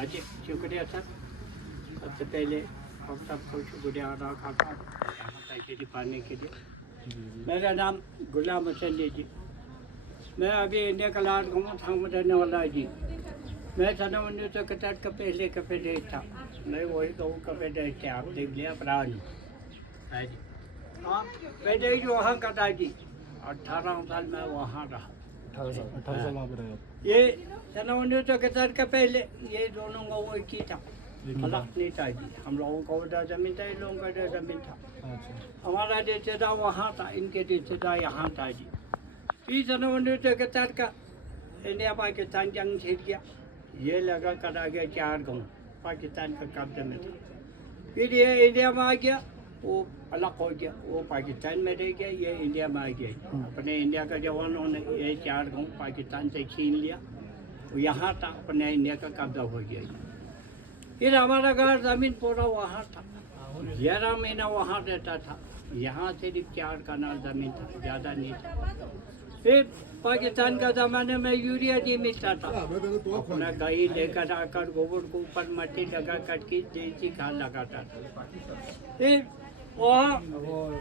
हाँ जी, शुक्रिया सर। सबसे पहले हम सबको शुक्रिया अदा करता हूँ यहाँ तक पाने के लिए। मेरा नाम गुलाम हुसैन जी। मैं अभी इंडिया का लाल गाँव में रहने वाला है जी। मैं सन 1961 का पहले का पेटेज था। मैं वही गाँव का पेटेज था, आप देख लिया पुरानी है जी। हाँ, पेटेज वहाँ का था जी। 18 साल मैं वहाँ रहा। 18 साल वहाँ पे रहे आप। ये सन 1961 का पहले ये दोनों गाँव एक ही था, अलग नहीं था जी। हम लोगों का उधर जमीन था, इन लोगों का इधर जमीन था। हमारा रिश्तेदार वहाँ था, इनके रिश्तेदार यहाँ था जी। इस सन 1961 का इंडिया पाकिस्तान जंग छिड़ गया। ये लगा करा गया 4 गाँव पाकिस्तान के कब्जे में था। फिर ये इंडिया में आ गया, वो अलग हो गया, वो पाकिस्तान में रह गया, ये इंडिया में आ गया। अपने इंडिया का जवानों ने ये 4 गाँव पाकिस्तान से छीन लिया, यहाँ था, अपने इंडिया का कब्जा हो गया। फिर हमारा घर ज़मीन पूरा वहाँ था, 11 महीना वहाँ रहता था। यहाँ सिर्फ 4 कनाल ज़मीन था, ज़्यादा नहीं था। फिर पाकिस्तान का ज़माने में यूरिया नहीं मिलता था, अपना गाय लेकर आकर गोबर के ऊपर मट्टी लगा करके देसी खाद लगाता था। फिर वहाँ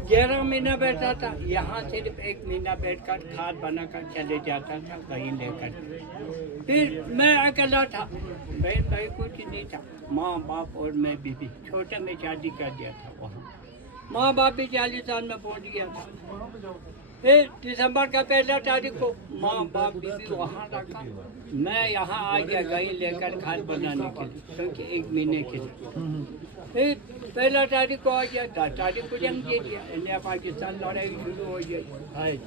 11 महीना बैठा था, यहाँ सिर्फ 1 महीना बैठकर खाद बनाकर चले जाता था गाय लेकर। फिर मैं अकेला था, बहन भाई कुछ नहीं था, माँ बाप और मैं बीबी। छोटे में शादी कर दिया था वहाँ। माँ बाप भी 40 साल में पहुँच गया था। फिर दिसंबर का 1 तारीख को माँ बाप बीबी वहाँ रखा, मैं यहाँ आ गया गाय लेकर खाद बनाने के लिए, क्योंकि 1 महीने के लिए। फिर 1 तारीख को आ गया, 10 तारीख को जंग जीत गया, इंडिया पाकिस्तान लड़ाई शुरू हो गई।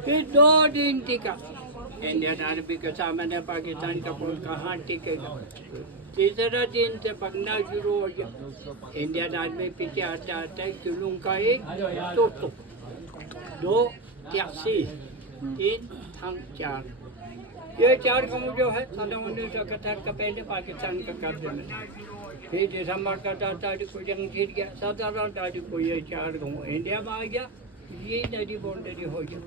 फिर 2 दिन टिका इंडियन आर्मी के सामने पाकिस्तान का फौज कहाँ टिकेगा। तीसरा दिन से पकना शुरू हो गया, इंडियन आर्मी पीछे हटता हटता जुलूम का एक तो 2 83 3 4 ये 4 गाँव जो है सन 1971 का पहले पाकिस्तान का कब्जे में था। फिर दिसंबर का 10 तारीख को जंग जीत गया, 17 तारीख को ये 4 गाँव इंडिया में आ गया। ये नदी बाउंड्री हो गया,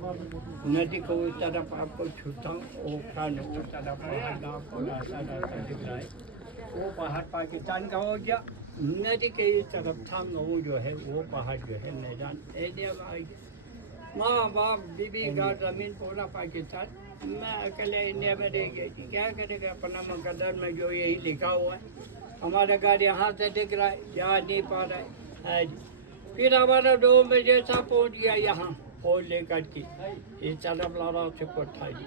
नदी को उस तरफ आपको छूटा वो खान उस तरफ गाँव को रास्ता दिख रहा है, वो पहाड़ पाकिस्तान का हो गया। नदी के इस तरफ था गाँव जो है, वो पहाड़ जो है मैदान इंडिया में आ गया। माँ बाप बीबी घर जमीन पूरा पाकिस्तान, मैं अकेले इंडिया में रह गई थी। क्या करेगा, अपना मुकद्दर में जो यही लिखा हुआ है। हमारा घर यहाँ से दिख रहा है, जा नहीं पा रहा है जी। फिर हमारा 2 बजे सा पहुँच गया यहाँ फौज लेकर के, इस तरफ लारा सिकोट था जी।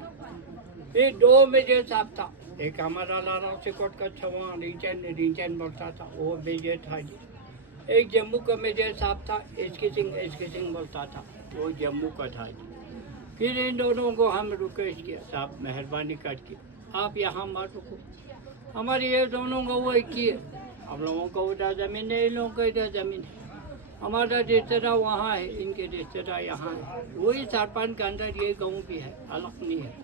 फिर 2 बजे साहब था, एक हमारा लारा सिकोट का छवा रीजन बोलता था, वो मेजर था जी। एक जम्मू का मेजर साहब था, एसके सिंह बोलता था, वो जम्मू का था जी। फिर इन दोनों को हम रिक्वेस्ट किया, साहब मेहरबानी करके आप यहाँ मत रुको, हमारे ये दोनों को वो एक ही है, हम लोगों को उधर ज़मीन है, इन लोगों को इधर ज़मीन है। हमारा रिश्तेदार वहाँ है, इनके रिश्तेदार यहाँ है, वही सरपंच के अंदर ये गाँव भी है, अलग नहीं है।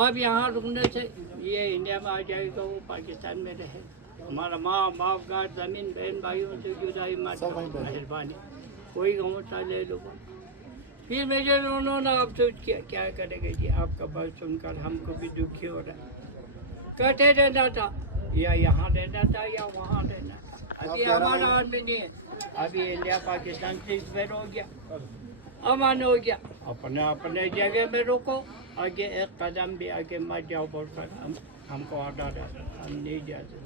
अब यहाँ रुकने से ये इंडिया में आ जाएगा, वो पाकिस्तान में रहे। हमारा माँ बाप घर ज़मीन बहन भाइयों से जुदाई मत करो, मेहरबानी कोई गाँव सा ले लो। फिर मेरे उन्होंने अफसोस किया, क्या करेंगे जी, आपका बात सुनकर हमको भी दुखी हो रहा है। कहते रहना था, या यहाँ रहना था या वहाँ रहना था। अभी हमारा आदमी नहीं है, अभी इंडिया पाकिस्तान से इसमें हो गया, अमान हो गया। अपने अपने जगह में रुको, आगे एक कदम भी आगे मत जाओ बोलकर हमको ऑर्डर है, हम नहीं जा सकते।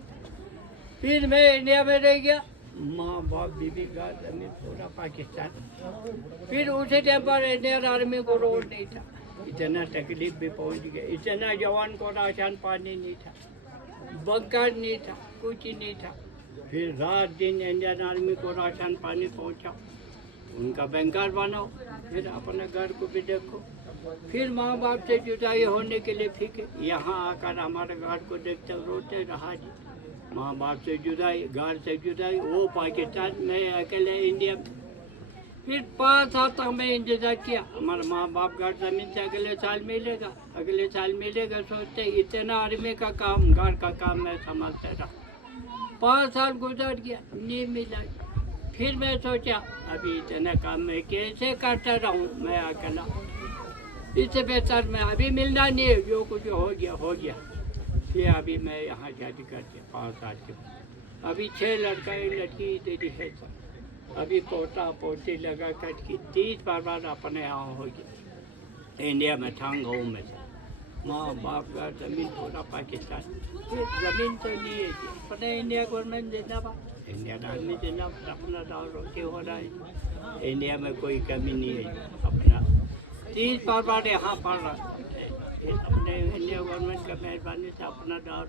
फिर मैं इंडिया में रह गया, माँ बाप बीबी का जमीन पूरा पाकिस्तान। फिर उसी टाइम पर इंडियन आर्मी को रोड नहीं था, इतना तकलीफ भी पहुँच गया, इतना जवान को राशन पानी नहीं था, बंकर नहीं था, कुछ नहीं था। फिर रात दिन इंडियन आर्मी को राशन पानी पहुँचा, उनका बैंकर बनो, फिर अपने घर को भी देखो। फिर माँ बाप से जुदाई होने के लिए फिर यहाँ आकर हमारे घर को देखते रोते रहा जी। माँ बाप से जुदाई, घर से जुदाई, वो पाकिस्तान में अकेले इंडिया में। फिर 5 साल तक मैं इंतजार किया, हमारे माँ बाप घर जमीन से अगले साल मिलेगा, अगले साल मिलेगा सोचते, इतना आर्मी का काम, घर का काम मैं संभालते रहा। 5 साल गुजर गया, नहीं मिला। फिर मैं सोचा अभी इतना काम मैं कैसे करता रहूँ मैं अकेला, इससे बेहतर मैं अभी मिलना नहीं है, जो कुछ हो गया हो गया। ये अभी मैं यहाँ शादी करके 5 साल के बाद अभी 6 लड़का एक लड़की तेरी है सर अभी पोता पोती लगा करके 30 बार अपने यहाँ हो गया इंडिया में था गाँव में से माँ बाप का ज़मीन पूरा पाकिस्तान ये ज़मीन तो नहीं है अपने इंडिया गवर्नमेंट जिंदाबाद इंडिया आदमी जिंदाबाद अपना दाव रोटी हो रहा है इंडिया में कोई कमी नहीं है अपना 30 बार यहाँ पढ़ रहा है अपने इंडिया गवर्नमेंट का मेहरबानी से अपना दाव